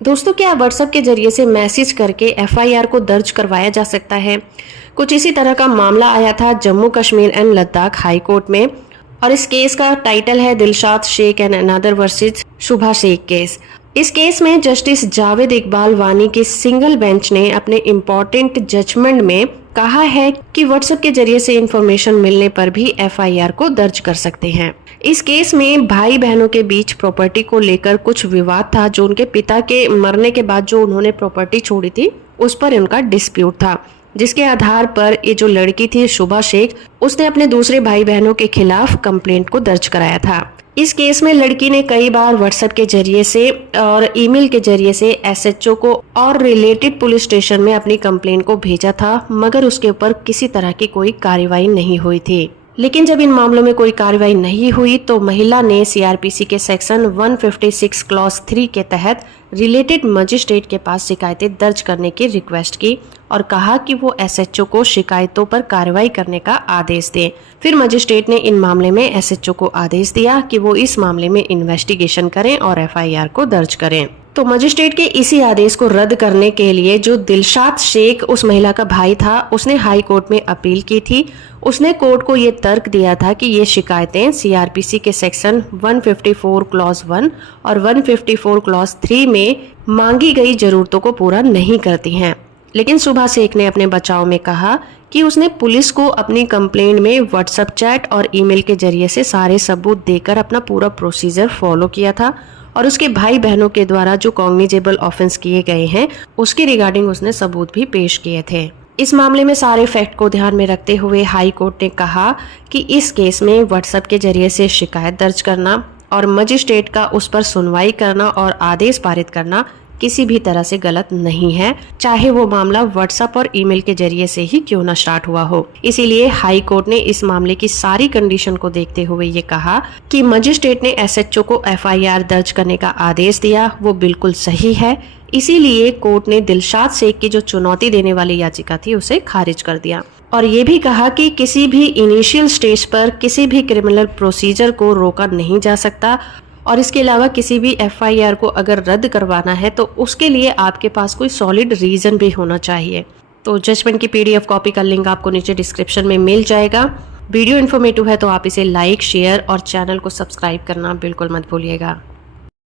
दोस्तों, क्या व्हाट्सएप के जरिए से मैसेज करके एफआईआर को दर्ज करवाया जा सकता है? कुछ इसी तरह का मामला आया था Jammu Kashmir and Ladakh high court में, और इस केस का टाइटल है Dilshad Sheikh and another versus Shubha Sheikh case. इस केस में जस्टिस जावेद इकबाल वानी की सिंगल बेंच ने अपने इम्पोर्टेंट जजमेंट में कहा है कि व्हाट्सएप के जरिए से इंफॉर्मेशन मिलने पर भी एफआईआर को दर्ज कर सकते हैं। इस केस में भाई बहनों के बीच प्रॉपर्टी को लेकर कुछ विवाद था। जो उनके पिता के मरने के बाद जो उन्होंने प्रॉपर्टी छोड़ी थी, उस पर उनका डिस्प्यूट था, जिसके आधार पर ये जो लड़की थी शुभा शेख, उसने अपने दूसरे भाई बहनों के खिलाफ कंप्लेंट को दर्ज कराया था। इस केस में लड़की ने कई बार व्हाट्सएप के जरिए से और ईमेल के जरिए से एसएचओ को और रिलेटेड पुलिस स्टेशन में अपनी कंप्लेंट को भेजा था, मगर उसके ऊपर किसी तरह की कोई कार्रवाई नहीं हुई थी। लेकिन जब इन मामलों में कोई कार्रवाई नहीं हुई तो महिला ने सीआरपीसी के सेक्शन 156 क्लॉज 3 के तहत रिलेटेड मजिस्ट्रेट के पास शिकायतें दर्ज करने की रिक्वेस्ट की और कहा कि वो एसएचओ को शिकायतों पर कार्रवाई करने का आदेश दें। फिर मजिस्ट्रेट ने इन मामले में एसएचओ को आदेश दिया कि वो इस मामले में इन्वेस्टिगेशन करें और एफआईआर को दर्ज करें। तो मजिस्ट्रेट के इसी आदेश को रद्द करने के लिए जो दिलशाद शेख उस महिला का भाई था, उसने हाई कोर्ट में अपील की थी। उसने कोर्ट को ये तर्क दिया था कि ये शिकायतें सीआरपीसी के सेक्शन 154 क्लॉज 1 और 154 क्लॉज 3 में मांगी गई जरूरतों को पूरा नहीं करती हैं। लेकिन शुभा शेख ने अपने बचाव में कहा कि उसने पुलिस को अपनी कंप्लेंट में व्हाट्सएप चैट और ईमेल के जरिए से सारे सबूत देकर अपना पूरा प्रोसीजर फॉलो किया था, और उसके भाई बहनों के द्वारा जो कॉग्निजेबल ऑफेंस किए गए हैं उसके रिगार्डिंग उसने सबूत भी पेश किए थे। इस मामले में सारे फैक्ट को ध्यान में रखते हुए हाई कोर्ट ने कहा कि इस केस में व्हाट्सएप के जरिए से शिकायत दर्ज करना और मजिस्ट्रेट का उस पर सुनवाई करना और आदेश पारित करना किसी भी तरह से गलत नहीं है, चाहे वो मामला व्हाट्सएप और ईमेल के जरिए से ही क्यों ना स्टार्ट हुआ हो। इसीलिए हाई कोर्ट ने इस मामले की सारी कंडीशन को देखते हुए ये कहा कि मजिस्ट्रेट ने एसएचओ को एफआईआर दर्ज करने का आदेश दिया, वो बिल्कुल सही है। इसीलिए कोर्ट ने दिलशाद शेख की जो चुनौती देने वाली याचिका थी उसे खारिज कर दिया और ये भी कहा कि किसी भी इनिशियल स्टेज पर किसी भी क्रिमिनल प्रोसीजर को रोका नहीं जा सकता, और इसके अलावा किसी भी एफआईआर को अगर रद्द करवाना है तो उसके लिए आपके पास कोई सॉलिड रीजन भी होना चाहिए। तो जजमेंट की पीडीएफ कॉपी का लिंक आपको नीचे डिस्क्रिप्शन में मिल जाएगा। वीडियो इन्फॉर्मेटिव है तो आप इसे लाइक, शेयर और चैनल को सब्सक्राइब करना बिल्कुल मत भूलिएगा।